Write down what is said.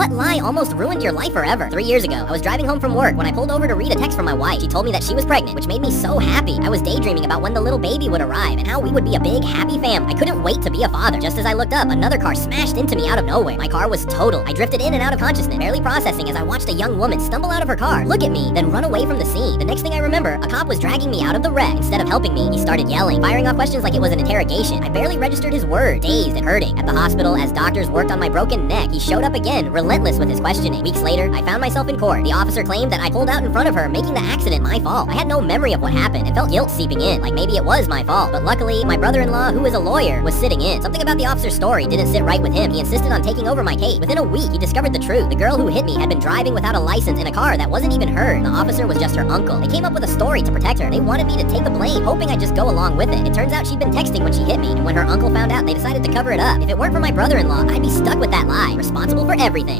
What lie almost ruined your life forever? 3 years ago, I was driving home from work when I pulled over to read a text from my wife. She told me that she was pregnant, which made me so happy. I was daydreaming about when the little baby would arrive and how we would be a big, happy fam. I couldn't wait to be a father. Just as I looked up, another car smashed into me out of nowhere. My car was totaled. I drifted in and out of consciousness, barely processing as I watched a young woman stumble out of her car, look at me, then run away from the scene. The next thing I remember, a cop was dragging me out of the wreck. Instead of helping me, he started yelling, firing off questions like it was an interrogation. I barely registered his words, dazed and hurting. At the hospital, as doctors worked on my broken neck, he showed up again, relentless with his questioning. Weeks later, I found myself in court. The officer claimed that I pulled out in front of her, making the accident my fault. I had no memory of what happened and felt guilt seeping in, like maybe it was my fault. But luckily, my brother-in-law, who is a lawyer, was sitting in. Something about the officer's story didn't sit right with him. He insisted on taking over my case. Within a week, he discovered the truth. The girl who hit me had been driving without a license in a car that wasn't even hers. The officer was just her uncle. They came up with a story to protect her. They wanted me to take the blame, hoping I'd just go along with it. It turns out she'd been texting when she hit me, and when her uncle found out, they decided to cover it up. If it weren't for my brother-in-law, I'd be stuck with that lie, responsible for everything.